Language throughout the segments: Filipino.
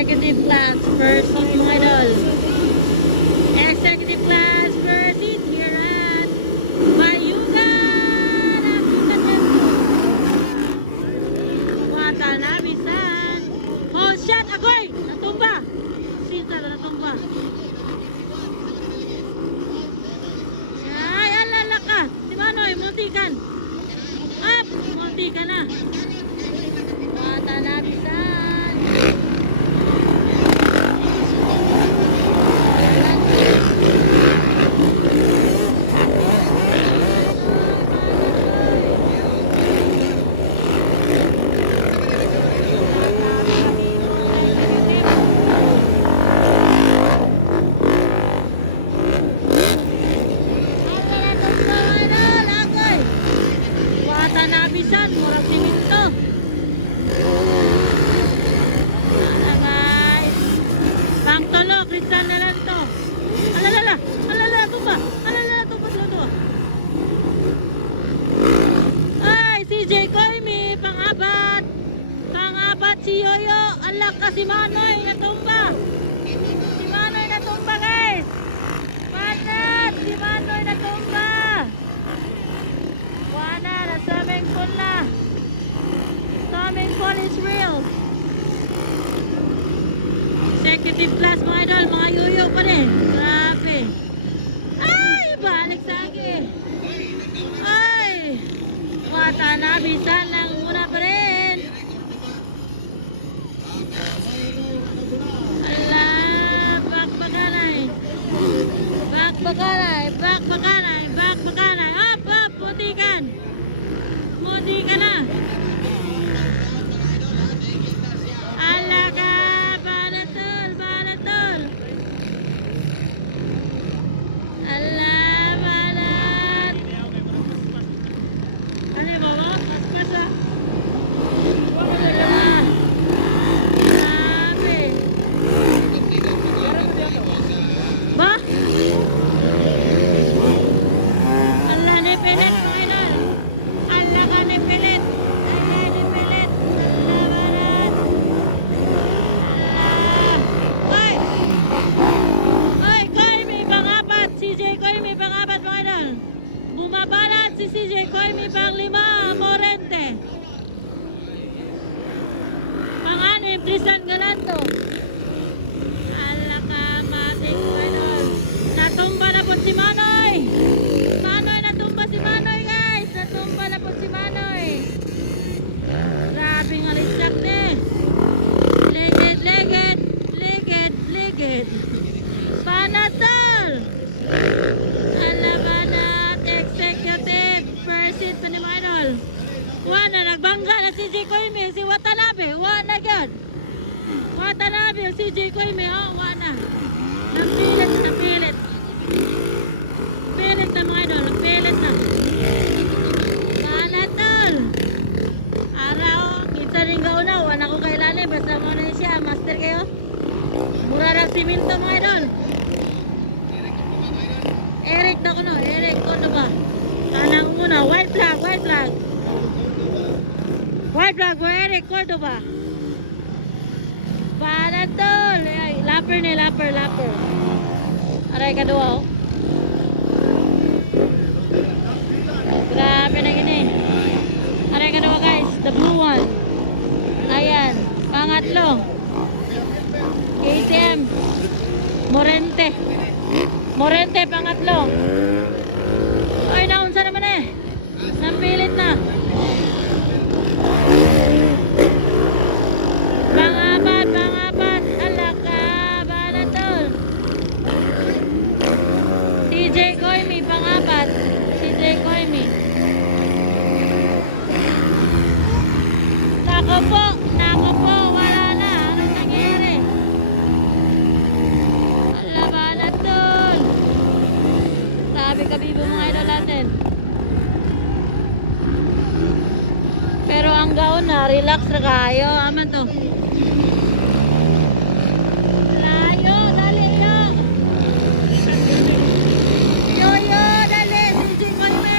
Executive class, first seat mga idol. Executive class, first seat here at Mayuga Watanabe-san. Oh, shot! Agoy! Natumba! Sita na natumba. Ay, alala ka! Si Manoy, muntikan! Up! Muntikan na! Watanabe-san. Watanabe-san, murag siminto. Pang tolo, kristal na lang to. Alalala, alala, tumba. Alala, tumba, tumba. Ay, si J. Koimi, pang-apat. Pang-apat si Yoyo. Alak ka si Manoy, natumba. Si Manoy natumba, guys. Panat, si Manoy natumba. Wana, na swimming pool na. Swimming pool is real. Executive class mga idol, mga yoyo pa rin. Grabe. Ay, balik sa akin. Ay, Watanabe-san lang muna pa rin. Ala, bakbakanay. Bakbakanay, bakbakanay, bakbakanay. Up, up, muntikan. Muntikan na. Ala ka. Alamat. Ano yung mama? Paspas ah. Grabe. Ba? Ala ni pilit mga idol. Ala ka ni pilit. Ala ni pilit. Alamat. Ay! Ay, Koimi pang-apat. CJ Koimi pang-apat mga idol. Bumabalat si CJ Koimi pang-lima. Morente. Pang-anim, Tristan Galanto. Alakamatik mga idol. Natumba na po si Manoy. Manoy, natumba si Manoy guys. Natumba na po si Manoy. Grabe nga lisak ni. Leged, leged. Leged, leged. Panatol! Alabanat, executive, first seat pa ni mga idol. Wana, nagbangga na si J. Koimi, si Watanabe, wana gyud. Watanabe, si J. Koimi, oh, wana. Napilit, napilit. Pilit na mga idol, napilit na. Panatol! Araw, kita rin gaunaw, wana ko kailani, basta mo na siya, master kayo. Mura ng siminto mga idol. Eric na ko no, Eric ko na ba? Tanang muna, white flag, white flag. White flag for Eric Cordoba. Panatol! Ay, lapper ni, lapper, lapper. Aray ka doon. Grabe na gini. Aray ka doon guys, the blue one. Ayan, pangatlo. ATM Morente. Morente pangatlo. Ay, naunsa naman eh. Napilit na. Pangapat, pangapat. Alaka, Panatol. CJ Koimi pangapat. CJ Koimi. Nako po, nako po. Wala na. Anong nangyari? Ala, Panatol. Sabi kabibo mga idol natin. Pero ang gaon na, relax na kayo. Aman to. Layo, dali yo. Yo, yo, dali. Sijing Koime.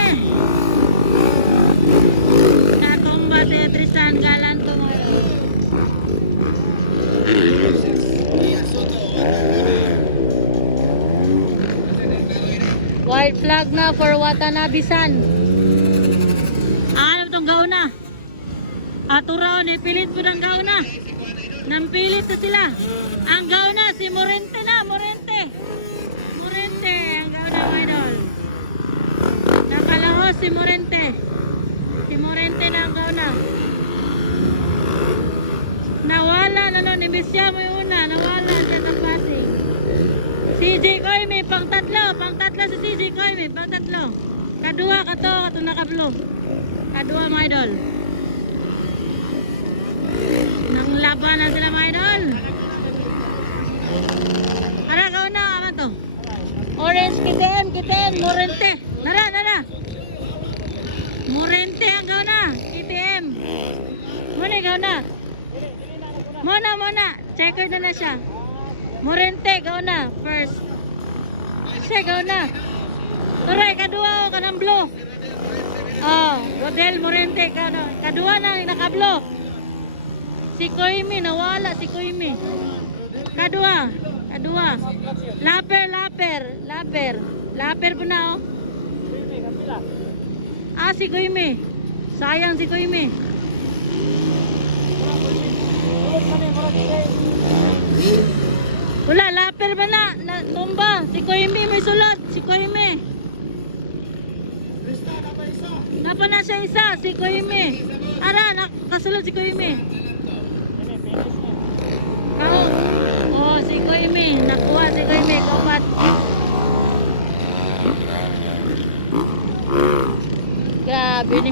Natumba si Tristan Galanto. White flag na for Watanabe-san. Ano itong gauna? Aturaw, nipilit po ng gauna. Nampilit na sila. Ang gauna, si Morente na, Morente. Morente, ang gauna mga idol. Nakalaho si Morente. Si Morente na ang gauna. Nawala na no, nimisya mo yung una. Nawala siya ng passing. CJ Koime, pang tatlo si CJ Koime, pang tatlo. Kadua kato nakablo. Kadua mga idol. Nang laban na sila mga idol. Ara gauna, ano to? Orange KTM, Morente. Nara. Morente ang gauna, KTM. Muna gauna. Muna. Checker na siya. Morente gauna, first. Siya gauna. Turay, kadua o kanang blue. Oh, Rodel Morente gauna. Kadua na nakablo. Si Koime, nawala si Koime. Kadua. Laper po na oh. Ah, si Koime. Sayang si Koime. Wala, laper ba na? Tumba. Si Koime may sulat. Si Koime. Napa na siya isa. Si Koime. Ara, kasulot si Koime. Oh, si Koime. Nakuha si Koime. Kaupat. Grabe ni.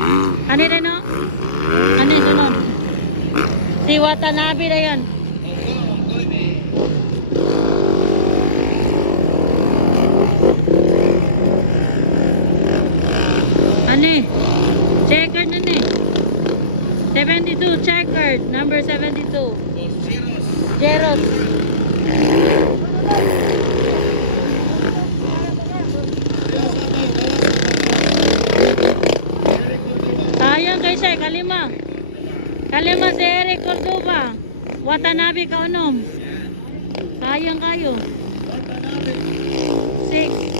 Ano rin no? Ano yung sunod? Si Watanabe na yun. Ano checkered na ni. 72 checkered. Number 72. Jeros. Sayang kay siya. Kalima si Eric Cordova. Watanabe kaunom. Sayang kayo. 6.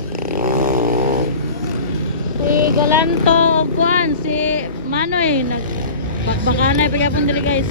Si Galanto Juan, si Manoy, nagbakbakanay pagyapon dili guys.